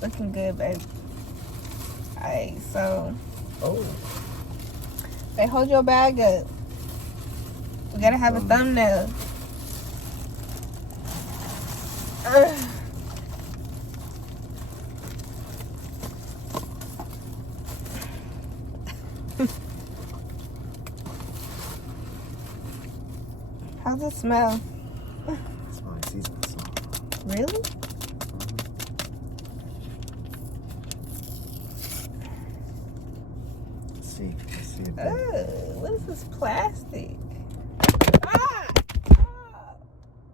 Looking good, babe. Alright, so. Oh. Hey, hold your bag up. We gotta have a thumbnail. How's it smell? It smells like seasoning salt. Really? Let's see if What is this plastic?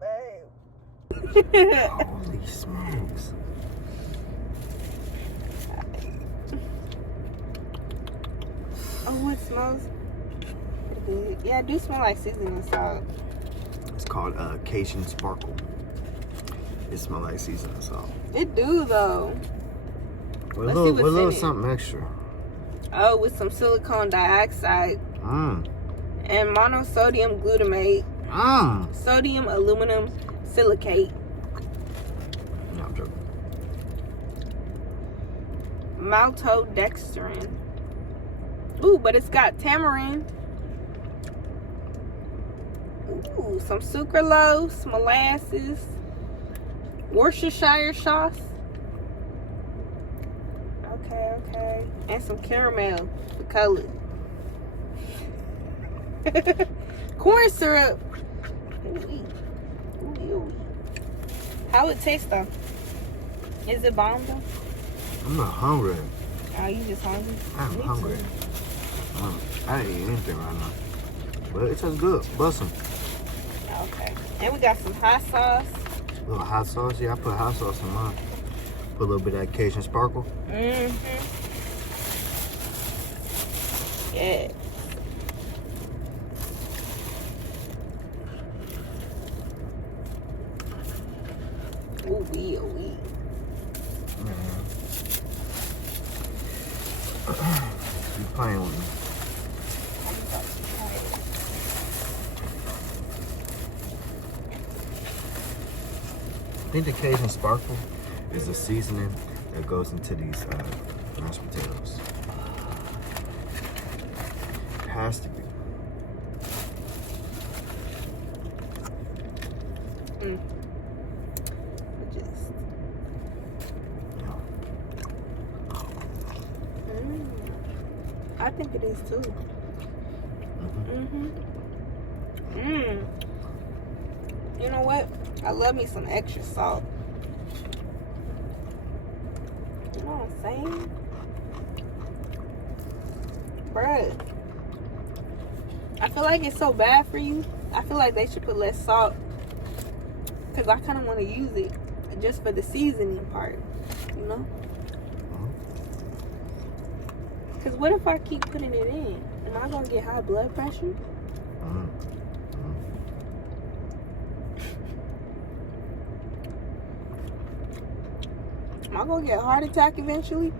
Babe. Holy smokes. Oh, it smells pretty good. Yeah, it do smell like seasoning salt. It's called Cajun Sparkle. It smells like seasoning salt. It do though. With a little something extra. Oh, with some silicone dioxide and monosodium glutamate, sodium aluminum silicate, No, I'm joking. maltodextrin. Ooh, but it's got tamarind. Ooh, some sucralose, molasses, Worcestershire sauce. Okay. And some caramel for color. Corn syrup. Ooh. How it taste though? Is it bomb though? I'm not hungry. Oh, you just hungry? I'm Me hungry. too. I ain't eating anything right now. But it tastes good. Bussin'. Okay. And we got some hot sauce. A little hot sauce. Yeah, I put hot sauce in mine. Put a little bit of that Cajun Sparkle. Yeah. Ooh wee. You playing with me. I think the Cajun Sparkle is the seasoning that goes into these mashed potatoes. It has to be. I think it is too. You know what? I love me some extra salt. You know what I'm saying? Bruh. I feel like it's so bad for you. I feel like they should put less salt. Because I kind of want to use it just for the seasoning part. You know? Because what if I keep putting it in? Am I going to get high blood pressure? Am I going to get a heart attack eventually?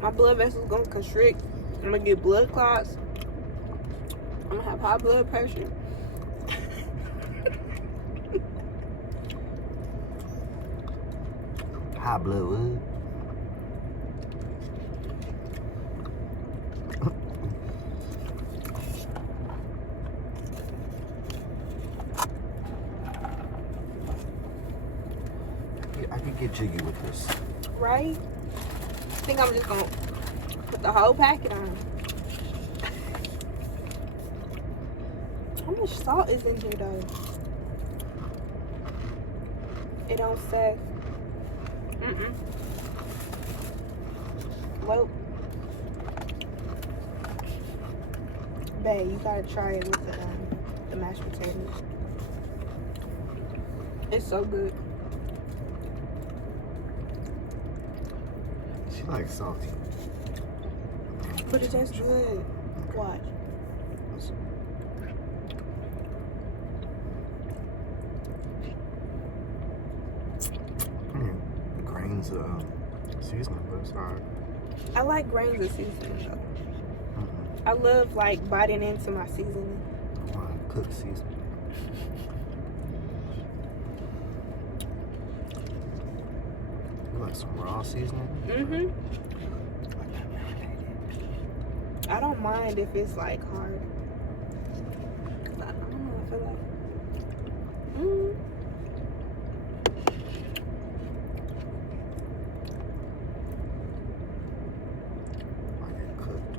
My blood vessels going to constrict. I'm going to get blood clots. I'm going to have high blood pressure. High blood what? I can get jiggy with this. Right? I think I'm just going to put the whole packet on. How much salt is in here though? It don't say. Well, babe, you gotta try it with the mashed potatoes. It's so good. She likes salty. But it tastes good. Watch. Grains of seasoning, but it's alright. I like grains of seasoning though. I love like biting into my seasoning. I want to cook seasoning. like some raw seasoning. Mm-hmm. I don't mind if it's like hard. I don't know. I feel like. Like it cooked.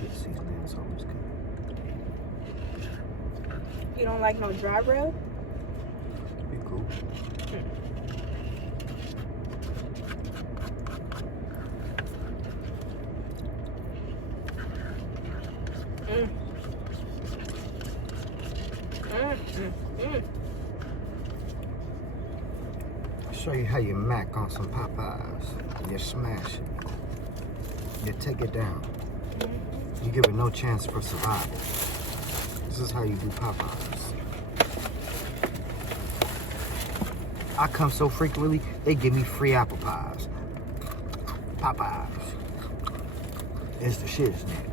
Good seasoning is always good. You don't like no dry rub? Be cool. I'll show you how you mac on some Popeyes. You smash it. You take it down. You give it no chance for survival. This is how you do Popeyes. I come so frequently, they give me free apple pies. Popeyes. It's the shit, isn't it?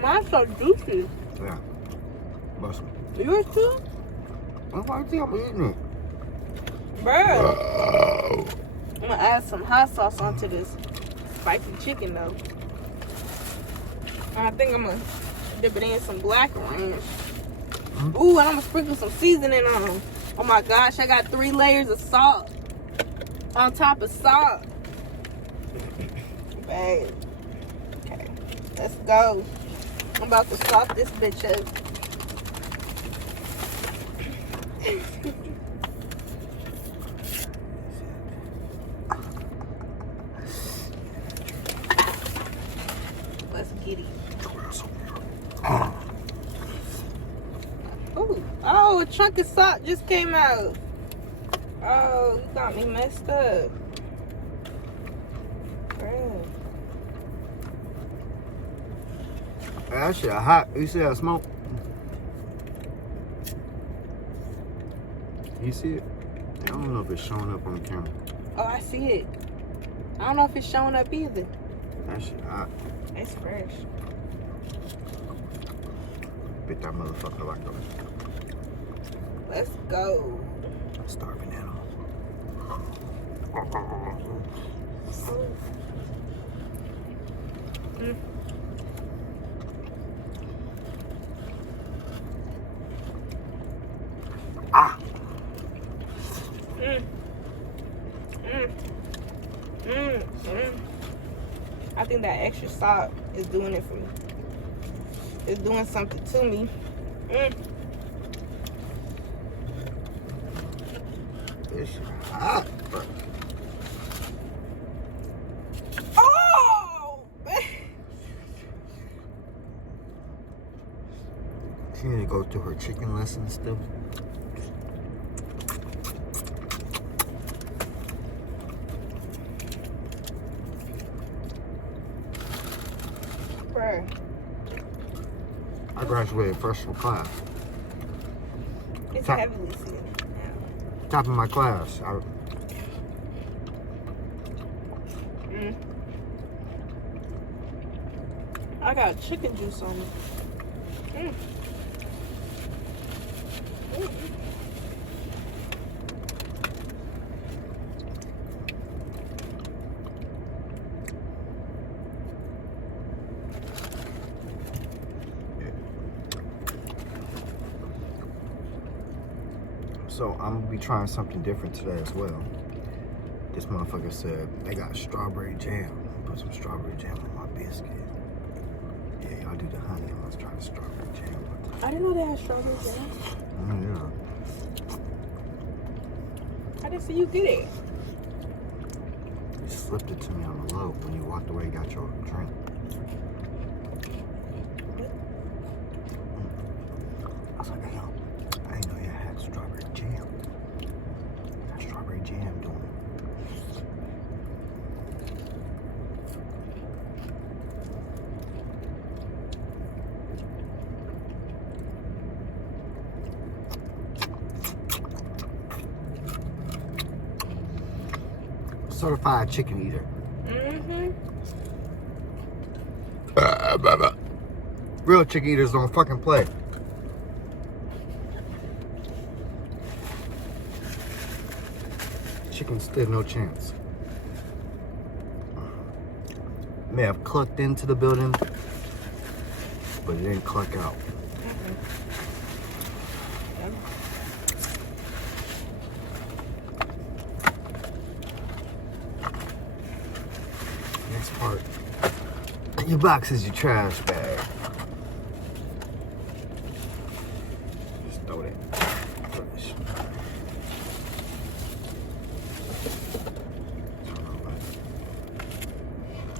Mine's so juicy. Yeah. Bust me. Yours too? That's why I think I'm eating it. Bro. I'm gonna add some hot sauce onto this spicy chicken though. I think I'm gonna dip it in some black ranch. Ooh, and I'm gonna sprinkle some seasoning on them. Oh my gosh, I got 3 layers of salt on top of salt. Babe. Okay, let's go. I'm about to salt this bitch up. Let's get it. Ooh. Oh, a chunk of salt just came out. Oh, you got me messed up. Girl. That shit hot. You see that smoke? You see it? I don't know if it's showing up on the camera. Oh, I see it. I don't know if it's showing up either. That shit hot. It's fresh. Bit that motherfucker like a Let's go. starving animal. Ah! I think that extra salt is doing it for me. It's doing something to me. It's hot, bro. Oh! She need to go through her chicken lessons still. Bruh. I graduated first from class. It's Top. heavily seasoned now. Top of my class. I got chicken juice on me. So I'm gonna be trying something different today as well. This motherfucker said they got strawberry jam. Put some strawberry jam on my biscuit. Yeah, y'all do the honey. Let's try the strawberry jam. I didn't know they had strawberry jam. Yeah. I didn't see you get it. You slipped it to me on the low when you walked away and got your drink. I was like, hey, yo, I didn't know you had strawberry jam. Got strawberry jam doing it. Certified chicken eater. Real chicken eaters don't fucking play. chicken stood no chance. May have clucked into the building, but it didn't cluck out. Next part. Your box is your trash bag. Just throw that trash.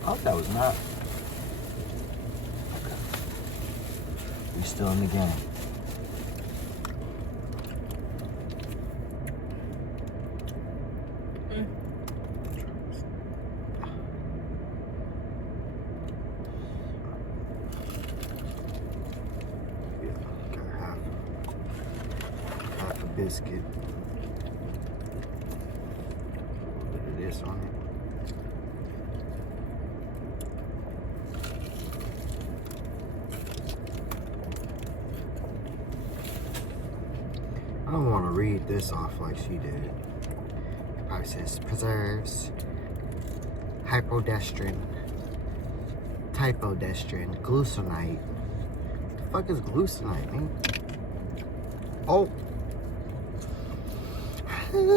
I hope that was not. Okay. We still in the game. Biscuit. A little bit of this on it. I don't want to read this off like she did. It says preserves, hypodestrin, typodestrin, gluconite. What the fuck is gluconite, man? Oh. You're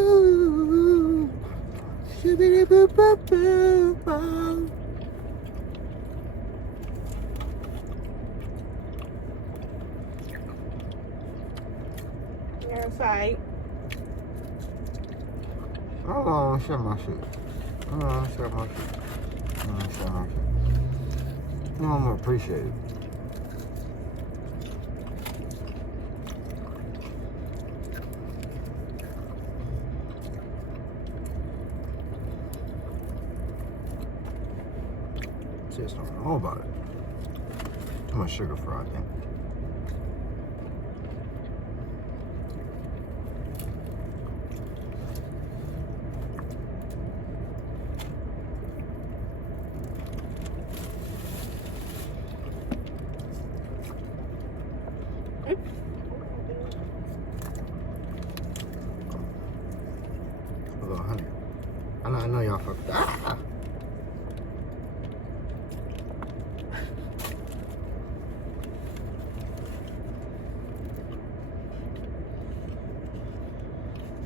right. Oh, share my shit. Oh, share my shit. Oh, share my shit. You know, I'm gonna appreciate it. Just don't know about it. Too much sugar for I think. A little honey. I know y'all fuck with that. Ah!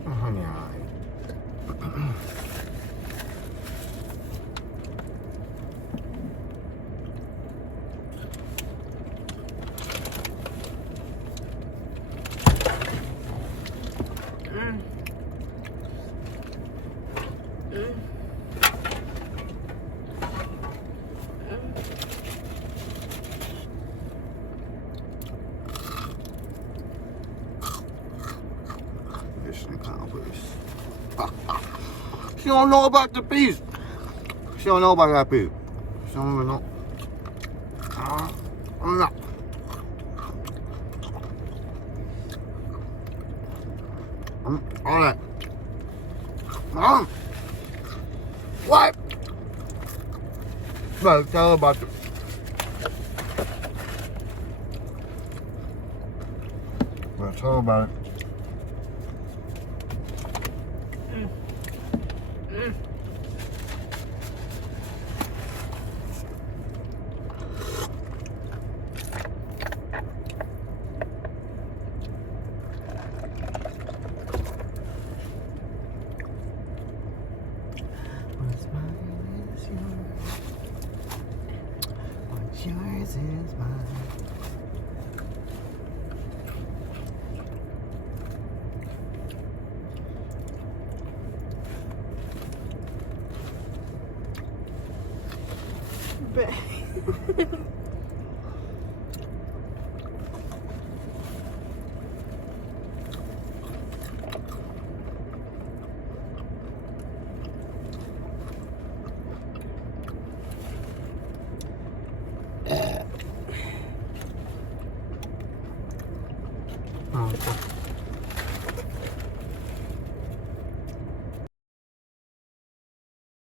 Honey, She don't know about the piece. She don't know about that piece. She don't even know. No. All that. What? Better tell her about it. Better tell her about it. Yours is mine.